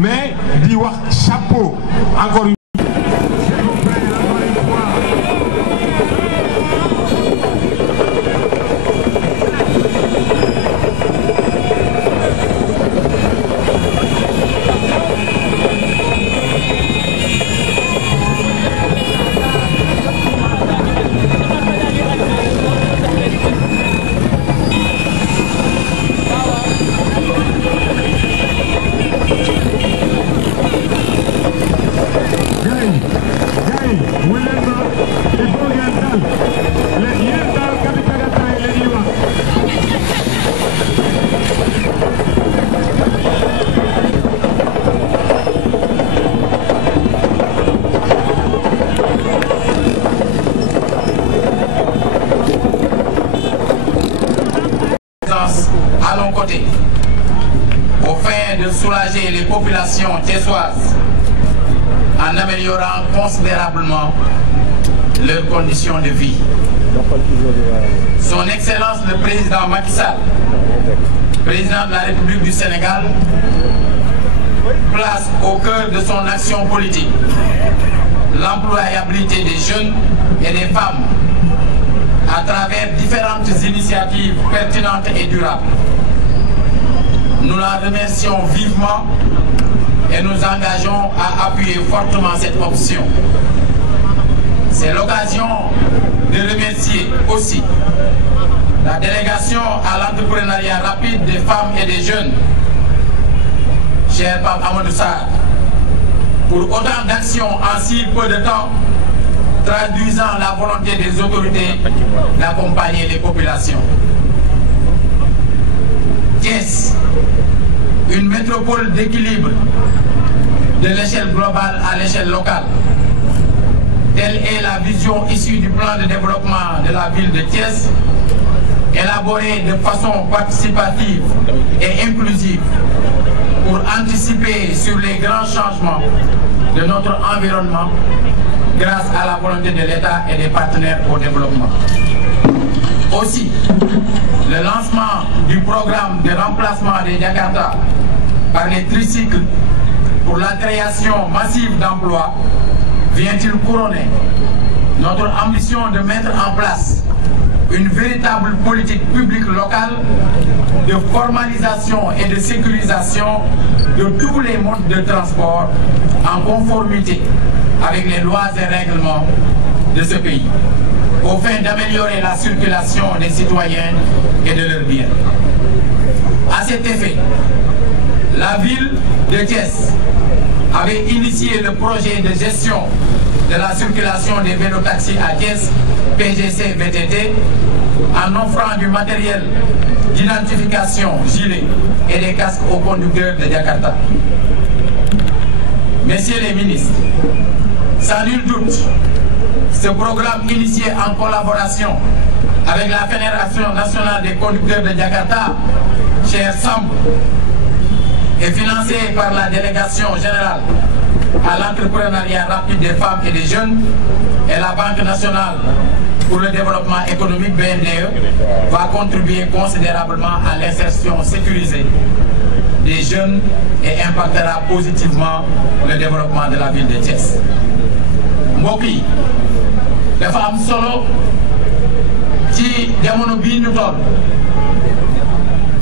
mais di wax chapeau encore une à nos côtés, au fin de soulager les populations thiessoises en améliorant considérablement leurs conditions de vie. Son Excellence le Président Macky Sall, Président de la République du Sénégal, place au cœur de son action politique l'employabilité des jeunes et des femmes à travers différentes initiatives pertinentes et durables. Nous la remercions vivement et nous engageons à appuyer fortement cette option. C'est l'occasion de remercier aussi la délégation à l'entrepreneuriat rapide des femmes et des jeunes, cher Pape Amadou Sarr, pour autant d'actions en si peu de temps, traduisant la volonté des autorités d'accompagner les populations. Thiès, une métropole d'équilibre de l'échelle globale à l'échelle locale. Telle est la vision issue du plan de développement de la ville de Thiès, élaborée de façon participative et inclusive pour anticiper sur les grands changements de notre environnement grâce à la volonté de l'État et des partenaires au développement. Aussi, le lancement du programme de remplacement des Jakarta par les tricycles pour la création massive d'emplois vient-il couronner notre ambition de mettre en place une véritable politique publique locale de formalisation et de sécurisation de tous les modes de transport en conformité avec les lois et règlements de ce pays, au fin d'améliorer la circulation des citoyens et de leurs biens. À cet effet, la ville de Thiès avait initié le projet de gestion de la circulation des vélotaxis à Thiès, PGC VTT, en offrant du matériel d'identification, gilets et des casques aux conducteurs de Jakarta. Messieurs les ministres, sans nul doute, ce programme initié en collaboration avec la Fédération nationale des conducteurs de Jakarta, cher Samb, et financé par la délégation générale à l'entrepreneuriat rapide des femmes et des jeunes et la Banque nationale pour le développement économique BNDE, va contribuer considérablement à l'insertion sécurisée des jeunes et impactera positivement le développement de la ville de Thiès. mbokk yi dafa am solo ci jamono bii ñu toll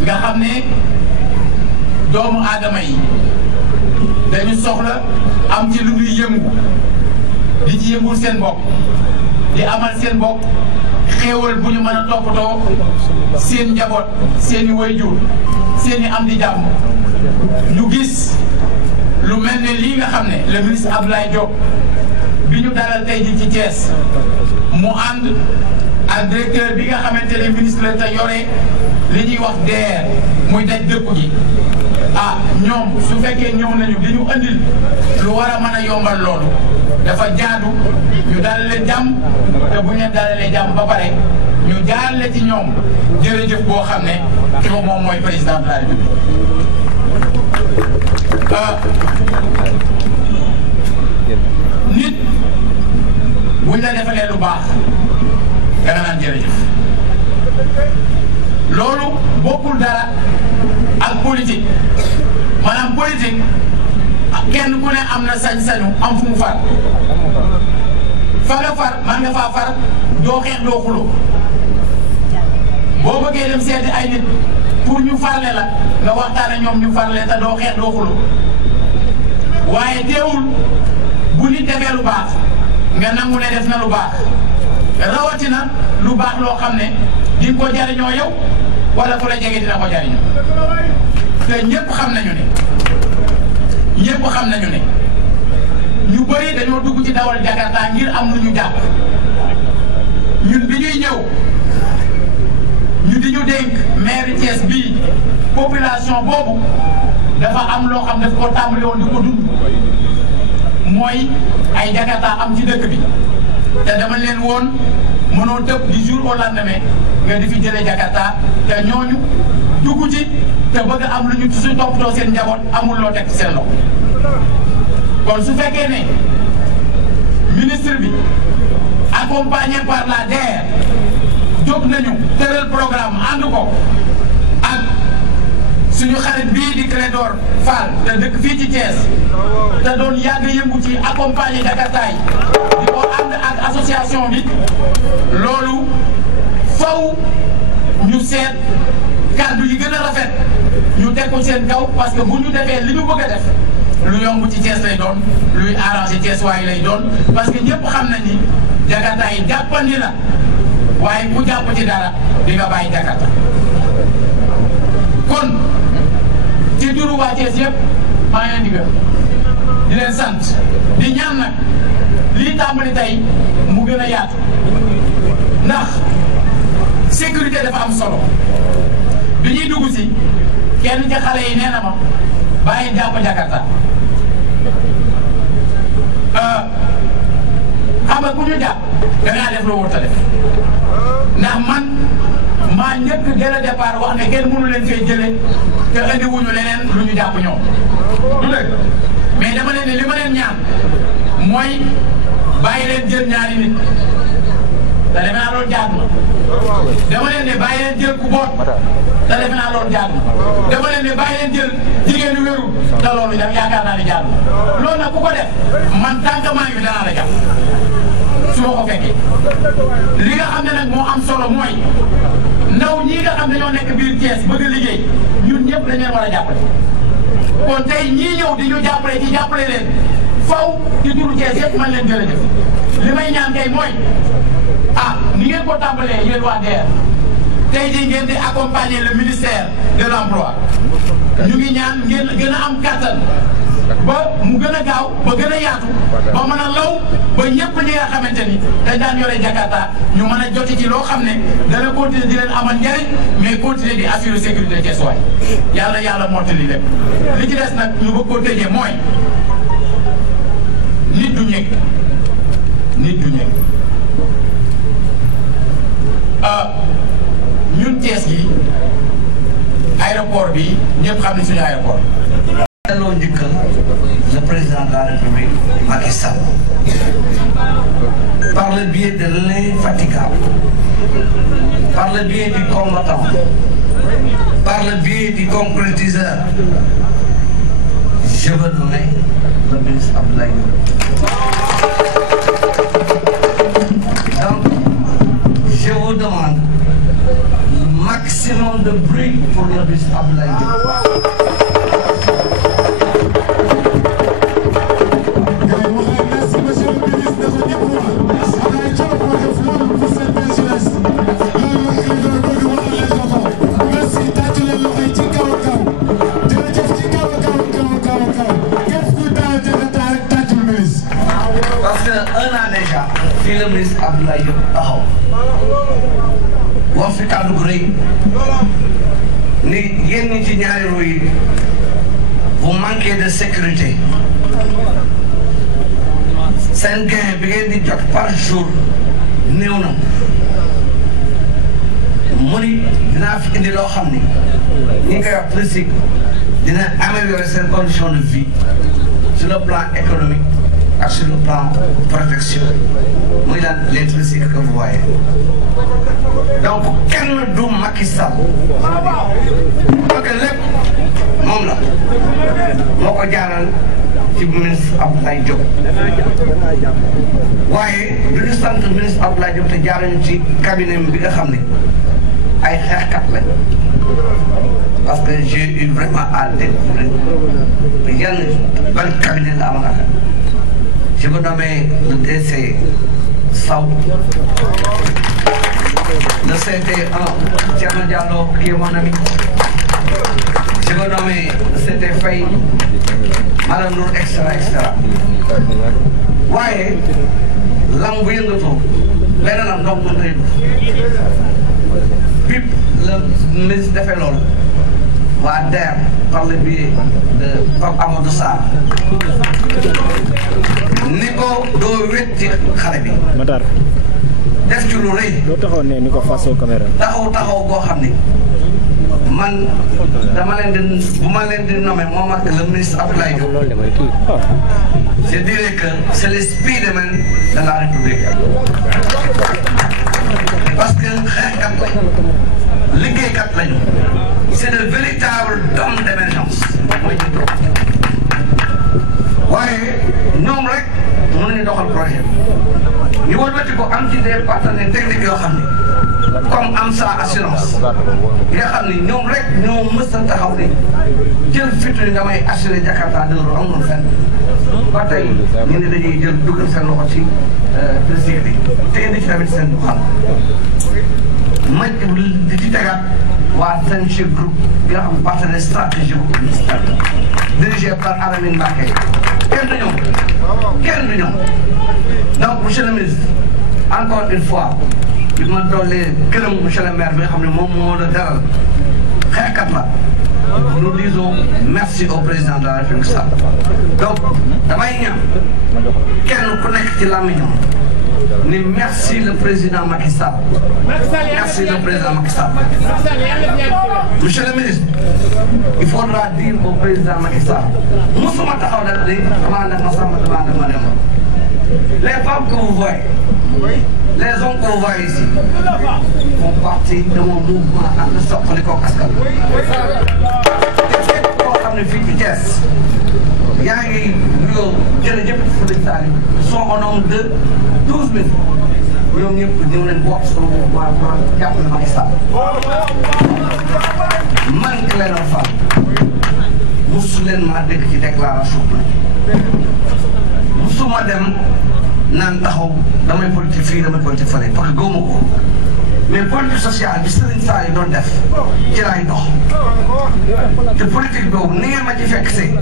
nga xam ne doomu aadama yi dañu soxla am ci lu ñuy yëngu di ci yëngul seen bopp di amal seen bopp xéewal bu ñu mën a toppatoo seen njaboot seeni waajur seeni am di jàmm. ñu gis lu mel ne lii nga xam ne le ministre Abdoulaye Diop bi ñu dalal tey ji ci Thiès mu ànd ak directeur bi nga xamante ne ministre la te yore li ñuy wax DER muy daj dëpp gi ñoom su fekkee ñëw nañu di ñu andil lu war a mën a yombal loolu dafa jaadu ñu dalal leen jàmm te bu ñu leen dalalee jàmm ba pare ñu jaarale ci ñoom jërëjëf boo xam ne ki ko moom mooy président de la République. nit buñ la defalee lu baax danga naan jërëjëf loolu bokkul dara ak politique maanaam politique kenn ku ne am na sañ-sañu am fu mu far fa nga far man nga faa far doo xeex doo xuloo boo bëggee dem seeti ay nit pour ñu farle la nga waxtaane ñoom ñu farle te doo xeex doo xuloo waaye teewul bu nit defee lu baax nga nangu ne def na lu baax rawatina lu baax loo xam ne di nga ko jariñoo yow wala ku la jege dina ko jariñoo te ñëpp xam nañu ne ñu bëri dañoo dugg ci dawal Jakarta ngir am lu ñu jàpp ñun bi ñuy ñëw ñu di ñu dénk maire Thiès bii population boobu dafa am loo xam daf ko tàmbali woon di ko dund mooy ay Jakarta am ci dëkk bi te dama leen woon mënoo tëb du jour au lendemain nga di fi jëlee Jakarta te ñooñu dugg ci te bëgg am lu ñu su toppatoo seen njaboot amul loo teg ci seen loxo kon su fekkee ne ministre bi accompagné par la DER jóg nañu tëral programme ànd ko ak suñu xarit bii di Clédor Fall te dëkk fii ci Thiès te doon yàgg yëngu ci accompagner Jakarta yi di ko ànd ak association bi loolu faw ñu seet kàddu yi gën a rafet ñu teg ko seen kaw parce que bu ñu defee li ñu bëgg a def lu yomb ci Thiès lay doon luy arrangé Thiès waaye lay doon parce que ñëpp xam nañ ni Jakarta yi jàppandi la waaye ku jàpp ci dara di nga bàyyi Jakarta kon ci turu waa Thiès yëpp maa ngi leen di gërëm di leen sant di ñaan nag lii tàmbali tey mu gën a yaatu ndax sécurité dafa am solo bi ñuy dugg si kenn ci xale yi nee na ma bàyyi jàpp Jakarta xam nga ku ñu jàpp da ngaa def loo wut a def ndax man maa njëkk dès le départ wax ne kenn mënu leen fee jëlee te andi wuñu leneen lu ñu jàpp ñoom du dëgg mais dama leen ne li ma leen ñaan mooy bàyyi leen jël ñaari nit te defe naa loolu jaadu na dama leen ne bàyyi leen jël ku boot te defe naa loolu jaadu na dama leen ne bàyyi leen jël jigéenu wéru te loolu itam yaakaar naa ne jaadu na loolu nag ku ko def man tant que maa ngi danaa la jàpp su ma ko fekkee li nga xam ne nag moo am solo mooy ndaw ñii nga xam dañoo nekk biir Thiès bëgg a liggéey ñun ñëpp dañ leen war a jàppale kon tey ñii ñëw di ñu jàppale ci jàppale leen faw ci turu Thiès yëpp man leen jërëjëf li may ñaan kay mooy ni ngeen ko tàmbalee yéen waa DER tey jii ngeen di accompagner le ministère de l'emploi ñu ngi ñaan ngeen gën a am kattan ba mu gën a gaaw ba gën a yaatu ba mën a law ba ñëpp ñi nga xamante ni dañ daan yore Jakarta ñu mën a joti ci loo xam ne dana continuer di leen amal njariñ mais continuer di assurer sécurité Thiès waay yàlla mottali lépp li ci des nag ñu bëgg koo tëjee mooy nit du ñëg ñun Thiès gi aéroport bi ñëpp xam ne suñu aéroport. delloo njukkal le président de la République Macky Sall par le biais de l'infatigable, par le biais du combattant, par le biais du concrétiseur, je veux nommer le ministre Abdoulaye donc je vous demande le maximum de bruit pour le ministre Abdoulaye fii la ministre Abdoulaye Diop taxaw wax fi kàddu gu rëy ni yéen ñi ci ñaari ru yi vous manquez de sécurité seen gain bi ngeen di jot par jour néew na mu ni dinaa fi indi loo xam ni ñi ngi koy wax politique dina améliorer seen condition de vie sur le plan économique ak sur le plan protection muy lan les tricycles que vous voyez donc kenn du Macky Sall parce que lépp moom la moo ko jaaral ci ministre Abdoulaye Diop waaye du ñu sant ministre Abdoulaye Diop te jaaruñu ci cabinet bi nga xam ne ay xeexkat lañ parce que j'ai eu vraiment à découvrir yan ban cabinet la amoon affaire je veux nommer le DC Sow le CT1 Thierno Diallo qui est mon ami je veux nommer le CT Faye Madame Nour etc. waaye lam bu yëngatoo benn lam donc mën na bip le ministre defee loolu waa DER par le biais de Pape Amadou Sarr ni ko doo wetti xale bi def ci lu rëy doo taxaw ne ni ko façon caméra taxaw boo xam ni man dama leen di bu ma leen di nommé moom ak le ministre Abdoulaye Diop je dirais que c'est le Spiderman de la République parce que xeexkat lañ liggéeykat lañu c'est de véritables hommes d'émergence waaye ñoom rek mënuñu doxal projet ñu wëlbati ko am ci des partenaires techniques yoo xam ne comme AMSA assurance yi nga xam ne ñoom rek ñoo mës a taxaw ne jël fitu ni damay assuré Jakarta dëgg amul fenn ba tey ñu ne dañuy jël dugal seen loxo ci dossier bi te indi ci tamit seen xam ma di ci tegaat waa Senchir Group bi nga xam partenaire stratégique bu ministère dirigé par Alamine Mbacké kenn du ñoom donc monsieur le ministre encore une fois bi ma doolee gërëm monsieur le maire bi nga xam ne moom moo la dalal xeexkat la nous disons merci au président de la République Sall donc damay ñaan kenn ku nekk ci làmmiñam ni merci le président Macky Sall merci le président Macky Sall monsieur le ministre il faudra dire au président Macky Sall musuma taxaw nag de dama ànd ak ma sàmm dama ànd ak ma dem les femmes que vous voyez les hommes que vous voyez ici font partie de mon mouvement ànd soqali ko askan te koo xam ne fii ci Thiès yaa ngi nuyoo jërëjëf Fodé Sall sont au nombre de 12 000 ñoom ñëpp ñëw nañ bokk sama mouvement jàppale Macky Sall man Clédor Fall musu leen maa dégg ci déclaration musuma dem naan taxaw damay politique fii damay politique fële parce que gëwuma ko mais politique sociale bi Serigne Sall yi doon def ci laay dox te politique boobu ni ngeen ma ci fekk see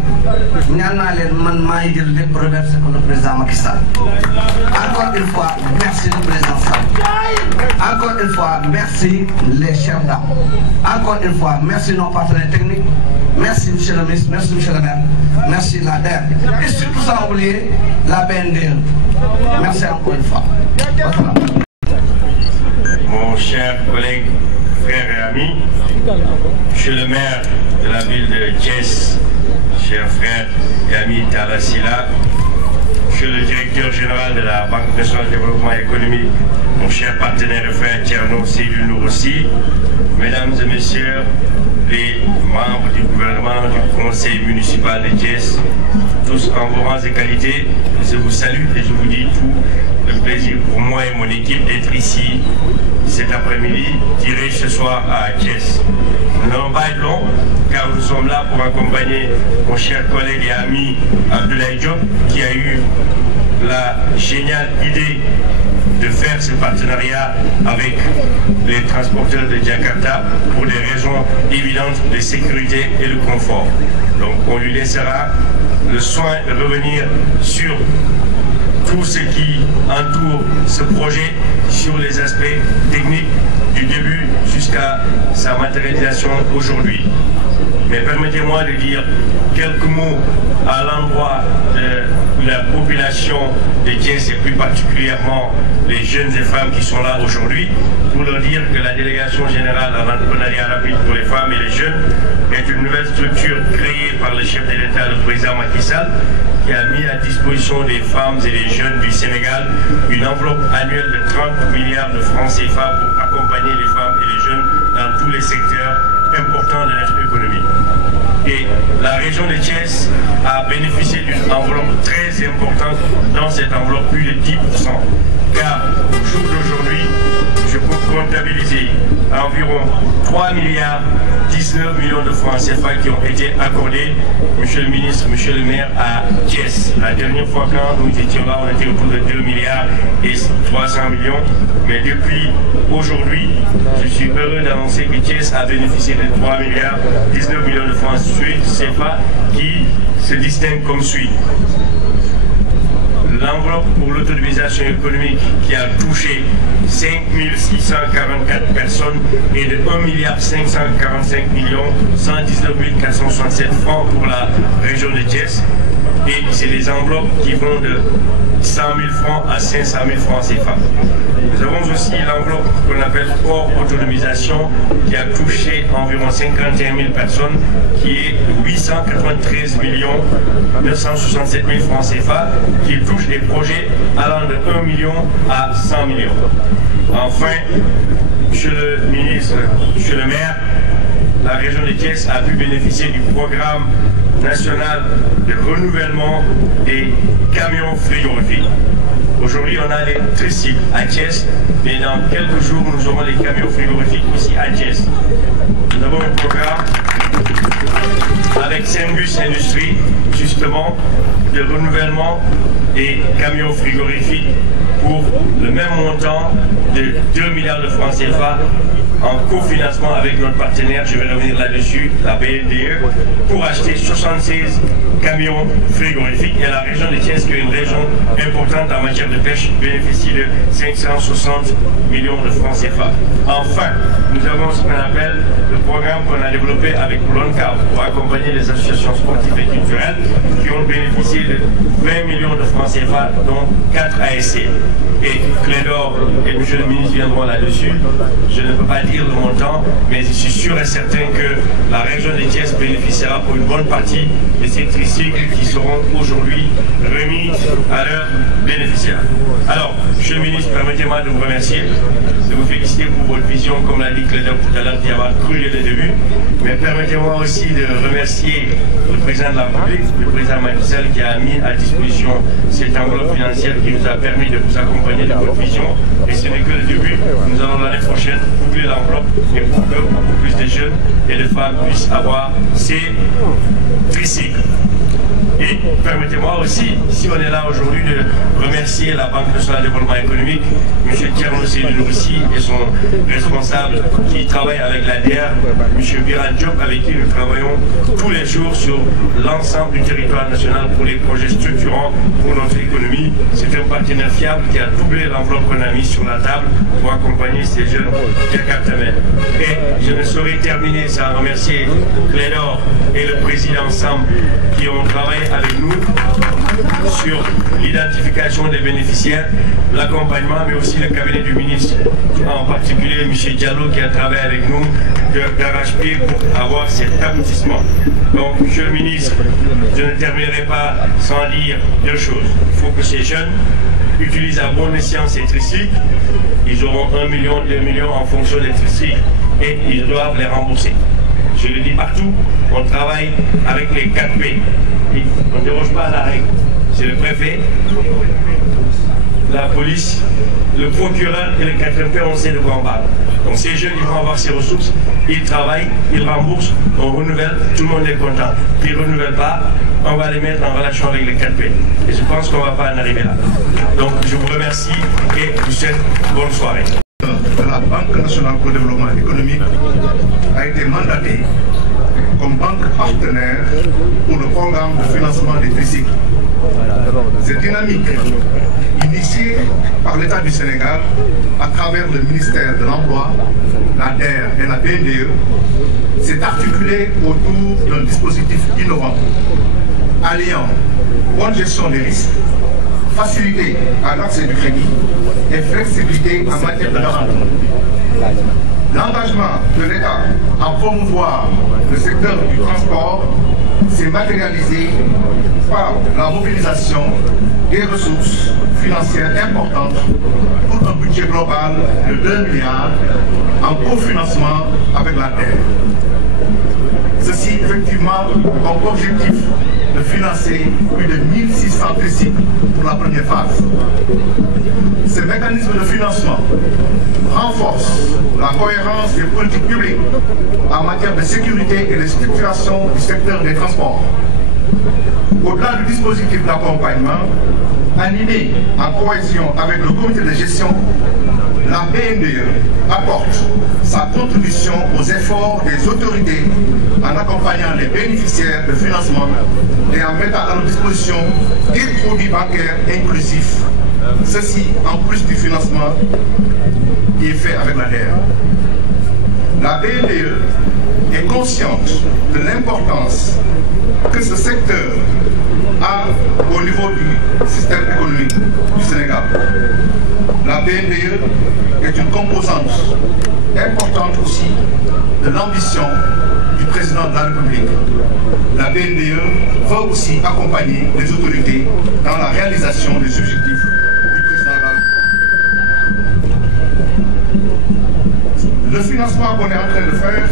ñaan naa leen man maa ngi jël lépp reversé ko le président Macky Sall encore une fois merci le président Sall encore une fois merci les chefs d'État encore une fois merci nos partenaires techniques merci monsieur le ministre merci monsieur le maire merci la DER et surtout sans oublier la BNDE merci encore une fois. Mon cher collègue, frère et ami, monsieur le maire de la ville de Thiès, cher frère et ami Talla Sylla, monsieur le directeur général de la Banque nationale de développement économique, mon cher partenaire et frère Thierno Seydou Nourossi, mesdames et messieurs les membres du gouvernement du conseil municipal de Thiès, tous en vos rangs et qualités, je vous salue et je vous dis tout le plaisir pour moi et mon équipe d'être ici cet après-midi, tiré ce soir à Thiès. Nous n'allons pas être long, car nous sommes là pour accompagner mon cher collègue et ami Abdoulaye Diop, qui a eu la géniale idée de faire ce partenariat avec les transporteurs de Jakarta pour des raisons évidentes de sécurité et de confort. Donc on lui laissera le soin de revenir sur tout ce qui entoure ce projet, sur les aspects techniques du début jusqu'à sa matérialisation aujourd'hui. Mais permettez-moi de dire quelques mots à l'endroit de la population de Thiès et plus particulièrement les jeunes et femmes qui sont là aujourd'hui pour leur dire que la délégation générale à l'entrepreneuriat rapide pour les femmes et les jeunes est une nouvelle structure créée par le chef de l'État, le président Macky Sall, qui a mis à disposition des femmes et des jeunes du Sénégal une enveloppe annuelle de 30 milliards de francs CFA pour accompagner les femmes et les jeunes dans tous les secteurs importants de notre économie. Et la région de Thiès a bénéficié d'une enveloppe très importante. Dans cette enveloppe, plus de 10%. Car au jour d'aujourd'hui, je peux comptabiliser environ 3 milliards 19 millions de francs CFA qui ont été accordés, monsieur le ministre, monsieur le maire, à Thiès. La dernière fois quand nous étions là, on était autour de 2 milliards et 300 millions. Mais depuis aujourd'hui, je suis heureux d'annoncer que Thiès a bénéficié de 3 milliards 19 millions de francs CFA qui se distinguent comme suit. L'enveloppe pour l'autonomisation économique qui a touché 5 644 personnes et de 1 545 119 467 francs pour la région de Thiès. Et c'est des enveloppes qui vont de 100 000 francs à 500 000 francs CFA. Nous avons aussi l'enveloppe qu'on appelle hors autonomisation qui a touché environ 51 000 personnes, qui est 893 967 000 francs CFA, qui touche des projets allant de 1 million à 100 millions. Enfin, monsieur le ministre, monsieur le maire, la région de Thiès a pu bénéficier du programme national de renouvellement des camions frigorifiques. Aujourd'hui, on a les tricycles à Thiès, mais dans quelques jours, nous aurons les camions frigorifiques aussi à Thiès. Nous avons un programme avec Symbus Industrie, justement, de renouvellement des camions frigorifiques pour le même montant de 2 milliards de francs CFA en cofinancement avec notre partenaire, je vais revenir là-dessus, la BNDE, pour acheter 76 camions frigorifiques. Et la région de Thiès, qui est une région importante en matière de pêche, bénéficie de 560 millions de francs CFA. Enfin, nous avons ce qu'on appelle le programme qu'on a développé avec l'ONCAV pour accompagner les associations sportives et culturelles qui ont bénéficié de 20 millions de francs CFA, dont 4 ASC. Et Clédor et M. le ministre viendront là-dessus. Je ne peux pas dire le montant, mais je suis sûr et certain que la région de Thiès bénéficiera pour une bonne partie de ces tricycles qui seront aujourd'hui remis à leurs bénéficiaires. Alors, M. le ministre, permettez-moi de vous remercier, de vous féliciter pour votre vision, comme l'a dit Clédor tout à l'heure, d'y avoir cru dès le début. Mais permettez-moi aussi de remercier le président de la République, le président Macky Sall, qui a mis à disposition cette enveloppe financière qui nous a permis de vous accompagner de votre vision. Et ce n'est que le début. Nous allons l'année prochaine doubler l'enveloppe et pour que beaucoup plus de jeunes et de femmes puissent avoir ces tricycles. Et permettez-moi aussi, si on est là aujourd'hui, de remercier la Banque nationale de développement économique, M. Thierno Seydou aussi et son responsable qui travaille avec la DER, M. Biran Diop, avec qui nous travaillons tous les jours sur l'ensemble du territoire national pour les projets structurants pour notre économie. C'est un partenaire fiable qui a doublé l'enveloppe qu'on a mise sur la table pour accompagner ces jeunes jakartamais. Et je ne saurais terminer sans remercier Clédor et le président Samb qui ont travaillé avec nous sur l'identification des bénéficiaires, l'accompagnement, mais aussi le cabinet du ministre, en particulier M. Diallo qui a travaillé avec nous d'arrache-pied pour avoir cet aboutissement. Donc, M. le ministre, je ne terminerai pas sans dire deux choses. Il faut que ces jeunes utilisent à bon escient ces tricycles. Ils auront 1 million, 2 millions en fonction des tricycles et ils doivent les rembourser. Je le dis partout, on travaille avec les 4P. On ne déroge pas à la règle. C'est le préfet, la police, le procureur et le 4P, on sait de quoi on parle. Donc ces jeunes, ils vont avoir ces ressources, ils travaillent, ils remboursent, on renouvelle, tout le monde est content. Puis ils ne renouvellent pas, on va les mettre en relation avec les 4P. Et je pense qu'on ne va pas en arriver là. Donc je vous remercie et je vous souhaite bonne soirée. La Banque nationale pour le développement économique a été mandatée comme banque partenaire pour le programme de financement des tricycles. Cette dynamique, initiée par l'État du Sénégal à travers le ministère de l'Emploi, la DER et la BNDE, s'est articulée autour d'un dispositif innovant, alliant bonne gestion des risques, facilité à l'accès du crédit et flexibilité en matière de garantie. L'engagement de l'État à promouvoir le secteur du transport s'est matérialisé par la mobilisation des ressources financières importantes pour un budget global de 2 milliards en cofinancement avec la terre. Ce ceci effectivement comme objectif de financer plus de 1600 tricycles pour la première phase. Ces mécanismes de financement renforcent la cohérence des politiques publiques en matière de sécurité et de structuration du secteur des transports. Au-delà du dispositif d'accompagnement, animé en cohésion avec le comité de gestion, la BNDE apporte sa contribution aux efforts des autorités en accompagnant les bénéficiaires de financement et en mettant à leur disposition des produits bancaires inclusifs. Ceci en plus du financement qui est fait avec la DER. La BNDE est consciente de l'importance que ce secteur a au niveau du système économique du Sénégal. La BNDE est une composante importante aussi de l'ambition du président de la République. La BNDE va aussi accompagner les autorités dans la réalisation des objectifs du président de la République. Le financement qu'on est en train de faire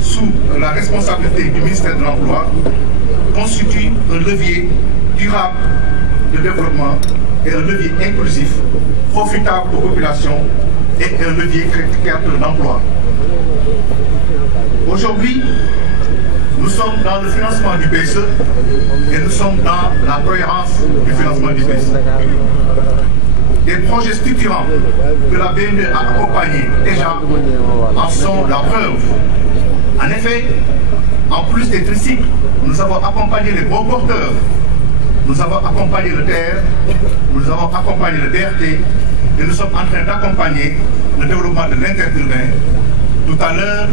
sous la responsabilité du ministère de l'Emploi constitue un levier durable de développement et un levier inclusif, profitable aux populations et un levier créateur d'emploi. Aujourd'hui, nous sommes dans le financement du PSE et nous sommes dans la cohérence du financement du PSE. Des projets structurants que la BNDE a accompagnés déjà en sont la preuve. En effet, en plus des tricycles, nous avons accompagné les gros porteurs, nous avons accompagné le TER, nous avons accompagné le DRT et nous sommes en train d'accompagner le développement de l'interurbain. Tout à l'heure,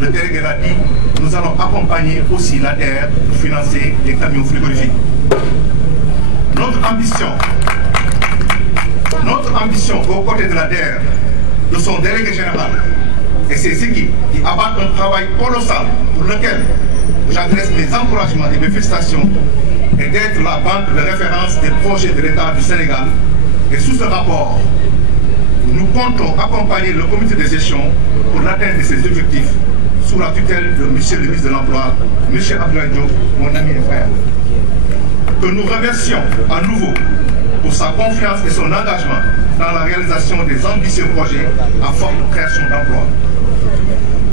le délégué l'a dit, nous allons accompagner aussi la TER pour financer les camions frigorifiques. Notre ambition aux côtés de la DER, de son délégué général et ses équipes qui abattent un travail colossal pour lequel j'adresse mes encouragements et mes félicitations, est d'être la banque de référence des projets de l'État du Sénégal. Et sous ce rapport, nous comptons accompagner le comité de gestion pour l'atteinte de ces objectifs sous la tutelle de M. le ministre de l'Emploi, M. Abdoulaye Diop, mon ami et frère, que nous remercions à nouveau pour sa confiance et son engagement dans la réalisation des ambitieux projets à forte création d'emplois.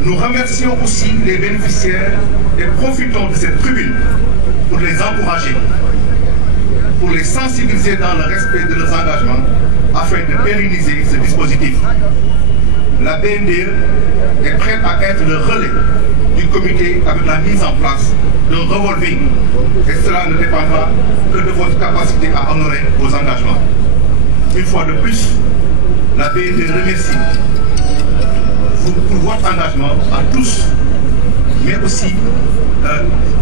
Nous remercions aussi les bénéficiaires et profitons de cette tribune pour les encourager, pour les sensibiliser dans le respect de leurs engagements afin de pérenniser ce dispositif. La BNDE est prête à être le relais du comité avec la mise en place d'un revolving et cela ne dépendra que de votre capacité à honorer vos engagements. Une fois de plus, la BNDE remercie pour votre engagement à tous, mais aussi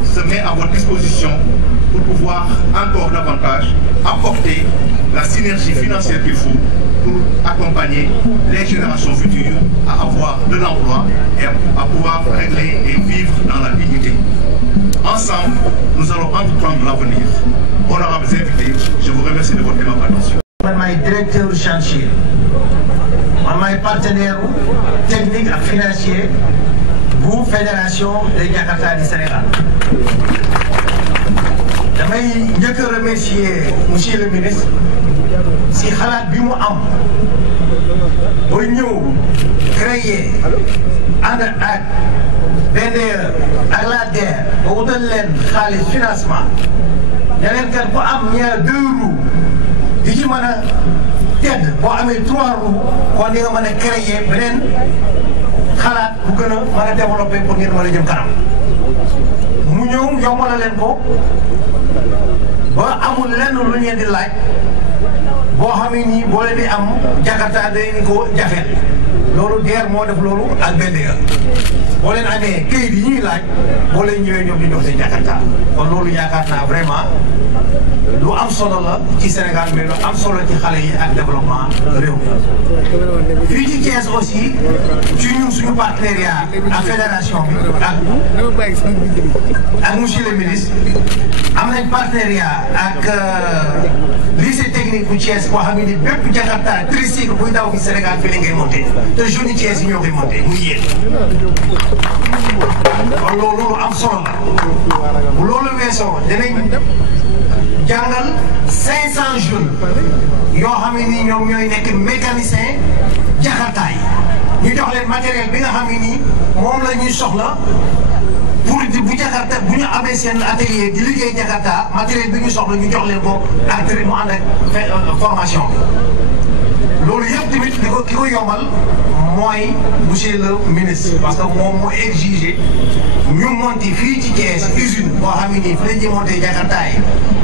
se met à votre disposition pour pouvoir encore davantage apporter la synergie financière qu'il faut pour accompagner les générations futures à avoir de l'emploi et à pouvoir régler et vivre dans la dignité. Ensemble, nous allons entreprendre l'avenir. Honorables invités, je vous remercie de votre aimable attention. Je suis directeur du chantier. Je suis partenaire technique et financier pour la Fédération de Jakarta du Sénégal. Je veux remercier M. le ministre si xalaat bi mu am ba ñëw créer ànd ak BNDE ak la DER ba wutal leen xaalis financement ñeneen kat bu am ñaar 2 roues di ci mën a tedd boo amee 3 roues kon di nga mën a créer beneen xalaat bu gën a mën a développer pour ngeen mën a jëm kanam mu ñëw yombal leen ko ba amul lenn lu ngeen di laaj boo xam ne nii boo leen di am Jakarta dañu ko jafeel loolu DER moo def loolu ak BNDE boo leen amee këyit yi ñuy laaj boo leen ñëwee ñoom ñu jox seen Jakarta kon loolu yaakaar naa vraiment lu am solo la ci Sénégal mais lu am solo ci xale yi ak développement réew mi. fii ci Thiès aussi ci ñun suñu partenariat ak fédération bi ak monsieur le ministre am nañ partenariat ak lycée technique technique bu Thiès boo xam ne bépp Jakarta tricycle buy daw fi Sénégal fii la ngay monté te jeunes yi Thiès yi ñoo koy monté muy yéen. kon loolu am solo la bu loolu weesoo dinañ jàngal 500 jeunes yoo xam ne nii ñoom ñooy nekk mécanicien Jakarta yi ñu jox leen matériel bi nga xam ne nii moom la ñuy soxla. pour bu Jakarta bu ñu amee seen atelier di liggéey Jakarta matériel bi ñu soxla ñu jox leen ko ak mu ànd ak formation bi loolu yëpp tamit ki ko yombal mooy monsieur le ministre parce que moom moo exigé ñu monté fii ci Thiès usine boo xam ne nii fi la ñuy monté Jakarta yi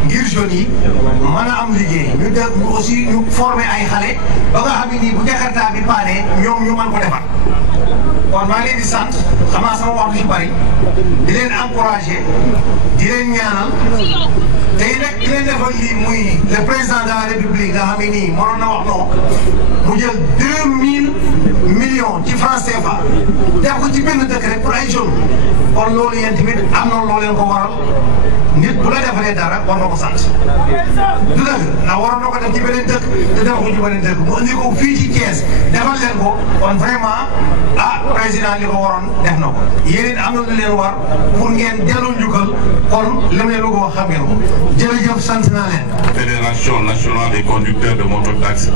ngir jeunes yi mën a am liggéey ñu def ñu aussi ñu formé ay xale ba nga xam ne nii bu Jakarta bi paanee ñoom ñu mën ko defar. kon maa ngi leen di sant xam naa sama wax du ci bari di leen encouragé di leen ñaanal tey nag di leen defal lii muy le président de la république nga xam ne nii mënoon na wax non mu jël 2000 millions ci francs CFA def ko ci benn dëkk rek pour ay jeunes kon loolu yéen tamit am na loo leen ko waral nit bu la defalee dara war nga ko sant du dëgg ndax waroon na ko def ci beneen dëkk te def ko ci beneen dëkk mu indi ko fii ci Thiès defal leen ko kon vraiment président li ko waroon def na ko yéen am na lu leen war pour ngeen delloo njukkal kon li mu leen bëgg wax xam ngeen ko jërëjëf sant naa leen. Fédération nationale des conducteurs de mototaxi.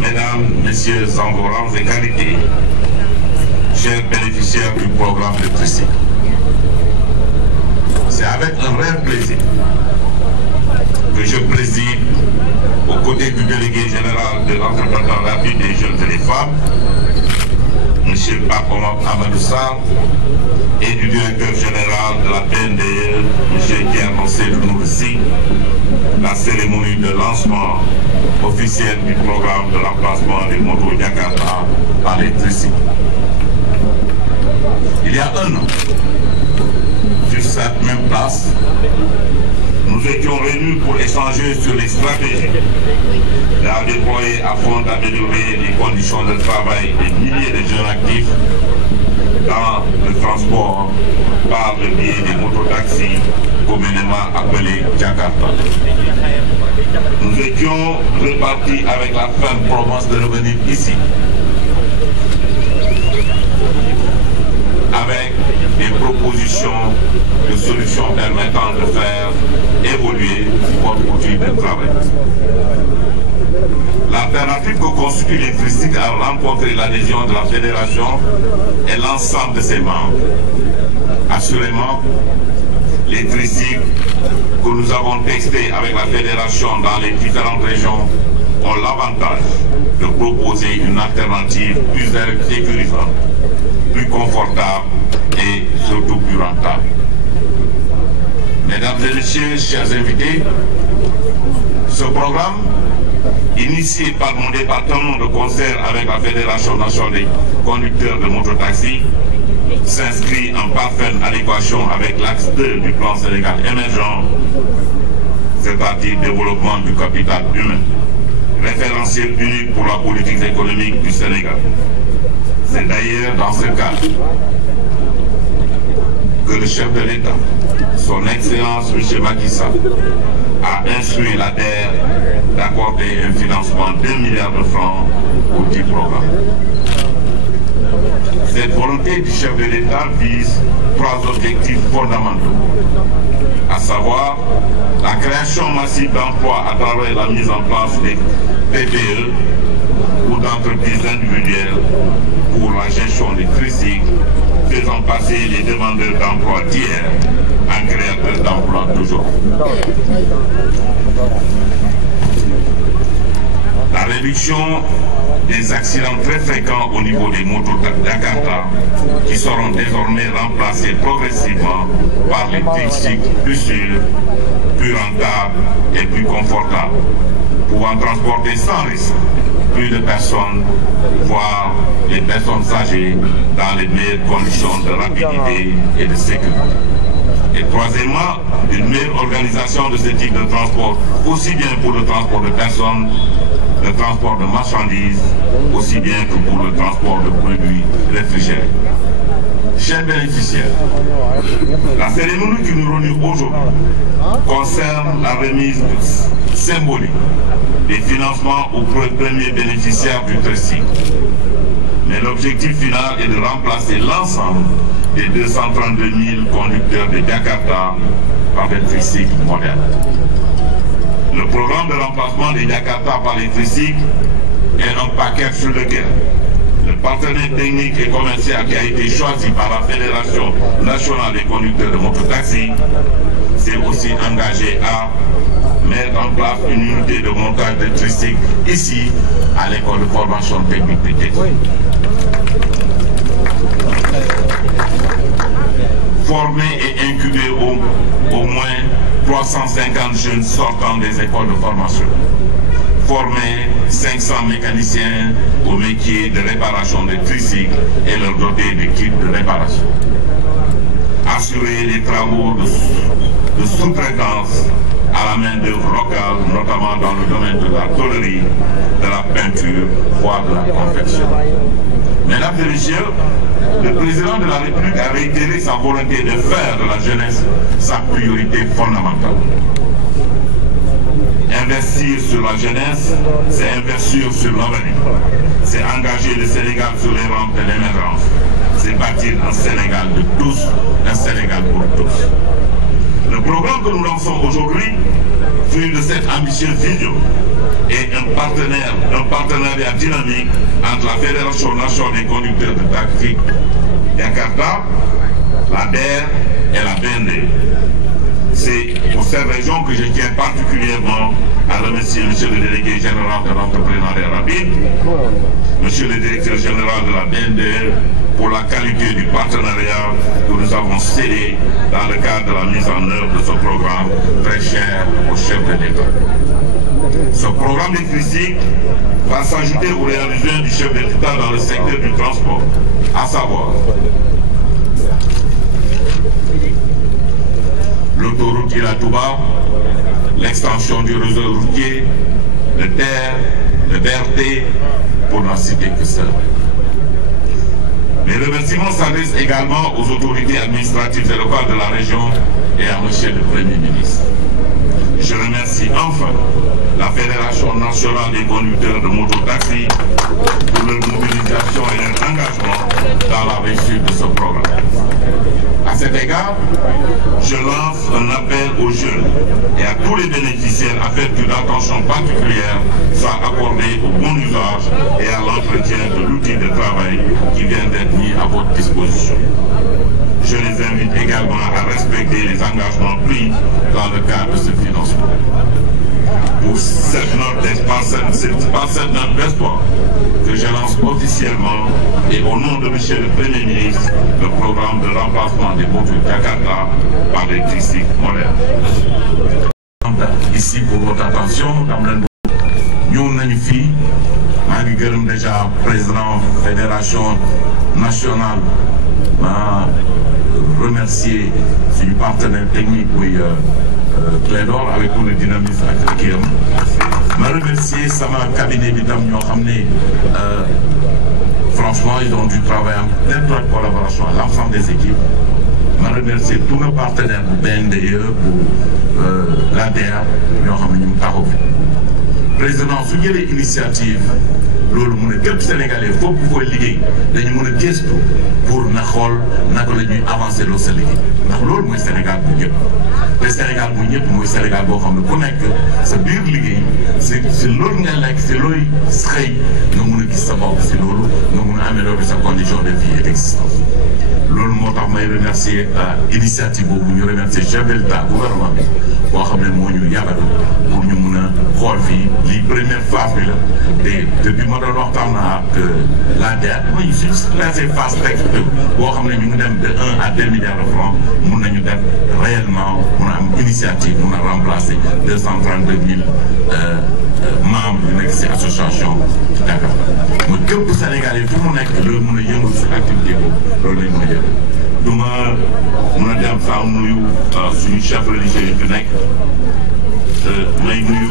Mesdames, Messieurs en vos rangs et qualités, chers bénéficiaires du programme de tricycle, c'est avec un réel plaisir que je préside aux côtés du délégué général de l'Entrepreneur rapide des jeunes et des femmes, M. Pape Amadou Sarr, et du directeur général de la BNDE, M. Thierno Seydou Noursi, la cérémonie de lancement officiel du programme de remplacement des motos Jakarta par les tricycles. Il y a un an, sur cette même place, nous étions réunis pour échanger sur les stratégies à déployer afin d'améliorer les conditions de travail des milliers de jeunes actifs dans le transport par le biais des mototaxis communément appelés Jakarta. Nous étions repartis avec la ferme promesse de revenir ici avec des propositions de solutions permettant de faire évoluer votre outil de travail. L'alternative que constitue les tricycles a rencontré l'adhésion de la fédération et l'ensemble de ses membres. Assurément, les tricycles que nous avons testés avec la fédération dans les différentes régions ont l'avantage de proposer une alternative plus sécurisante, plus confortable et surtout plus rentable. Mesdames et messieurs, chers invités, ce programme, initié par mon département de concert avec la Fédération nationale des conducteurs de mototaxi, s'inscrit en parfaite adéquation avec l'axe 2 du plan Sénégal émergent, c'est-à-dire développement du capital humain, référentiel unique pour la politique économique du Sénégal. C'est d'ailleurs dans ce cadre que le chef de l'État, son Excellence M. Macky Sall, a instruit l'ADER d'accorder un financement de 2 milliards de francs au dit programme. Cette volonté du chef de l'État vise 3 objectifs fondamentaux, à savoir la création massive d'emplois à travers la mise en place des PPE ou d'entreprises individuelles pour la gestion des tricycles, faisant passer les demandeurs d'emploi d'hier en créateurs d'emplois d'aujourd'hui. La réduction des accidents très fréquents au niveau des motos Jakarta qui seront désormais remplacés progressivement par les tricycles plus sûrs, plus rentables et plus confortables, pouvant transporter sans risque plus de personnes, voire les personnes âgées, dans les meilleures conditions de rapidité et de sécurité. Et troisièmement, une meilleure organisation de ce type de transport, aussi bien pour le transport de personnes, le transport de marchandises, aussi bien que pour le transport de produits réfrigérés. Chers bénéficiaires, la cérémonie qui nous réunit aujourd'hui concerne la remise de symbolique des financements aux premiers bénéficiaires du tricycle. Mais l'objectif final est de remplacer l'ensemble des 232 000 conducteurs de Jakarta par des tricycles modernes. Le programme de remplacement des Jakarta par les tricycles est un paquet sur lequel le partenaire technique et commercial qui a été choisi par la Fédération nationale des conducteurs de mototaxi s'est aussi engagé à mettre en place une unité de montage de tricycles ici à l'école de formation technique de Thiès. Former et incuber au moins 350 jeunes sortant des écoles de formation. Former 500 mécaniciens au métier de réparation de tricycles et leur doter de kits de réparation. Assurer les travaux de sous-traitance à la main-d'œuvre locale, notamment dans le domaine de la tôlerie, de la peinture, voire de la confection. Mesdames et messieurs, le président de la République a réitéré sa volonté de faire de la jeunesse sa priorité fondamentale. Investir sur la jeunesse, c'est investir sur l'avenir. C'est engager le Sénégal sur les rampes de l'émergence. C'est bâtir un Sénégal de tous, un Sénégal pour tous. Le programme que nous lançons aujourd'hui, fruit de cette ambitieuse vision, est un partenariat dynamique entre la Fédération nationale des conducteurs de taxi Jakarta, la DER et la BND. C'est pour cette raison que je tiens particulièrement à remercier M. le délégué général de l'entrepreneuriat rapide, M. le directeur général de la BND pour la qualité du partenariat que nous avons scellé dans le cadre de la mise en œuvre de ce programme très cher au chef de l'État. Ce programme de tricycle va s'ajouter aux réalisations du chef de l'État dans le secteur du transport, à savoir l'autoroute Ila Touba, l'extension du réseau routier, le TER, le BRT, pour n'en citer que ça. Les remerciements s'adressent également aux autorités administratives et locales de la région et à M. le Premier ministre. Je remercie enfin la Fédération nationale des conducteurs de mototaxi pour leur mobilisation et leur engagement dans la réussite de ce programme. À cet égard, je lance un appel aux jeunes et à tous les bénéficiaires afin qu'une attention particulière soit accordée au bon usage et à l'entretien de l'outil de travail qui vient d'être mis à votre disposition. Je les invite également à respecter les engagements pris dans le cadre de ce financement. Pour cette note d'espoir que je lance officiellement et au nom de M. le Premier ministre le programme de remplacement des motos Jakarta par des tricycles modernes. Ici pour votre attention, nous sommes ici, déjà président Fédération nationale, remercier ses partenaires techniques, Clédor, avec tout le dynamisme avec je remercier sama cabinet franchement ils ont dû travailler en étroite collaboration à l'ensemble des équipes. Je remercier tous nos partenaires pour BNDE, pour l'ADR, président su jëlee initiative loolu mu ne képp Sénégalais foog bu koy liggéey dañu mën a gëstu pour na xool naka la ñuy avancer loo sa liggéey ndax loolu mooy Sénégal bu ñëpp te Sénégal bu ñëpp mooy Sénégal boo xam ne ku nekk sa biir liggéey si loolu nga lekk si looy xëy nga mën a gis sa bopp si loolu nga mën a améliorer sa condition de vie et d'existence. loolu moo tax may remercier initiative boobu ñu remercier chef de l'État gouvernement bi boo xam ne moo ñu yabal pour ñu mun a xool fii lii première phase bi la te bi ma doon waxtaan ak l'ADR mooy suñu lancé phase texte boo xam ne ñu ngi dem de 1 à 2 milliards de francs mun nañu def réellement mun a am initiative mun a remplacer 232 000 membres yu nekk si association Dakar mooy képp Sénégalais fu mu nekk loolu mun a yëngu si activité boobu loolu lañ mun a jël du ma mun a dem saa nuyu suñu chef religieux yi fi nekk may nuyu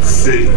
c'est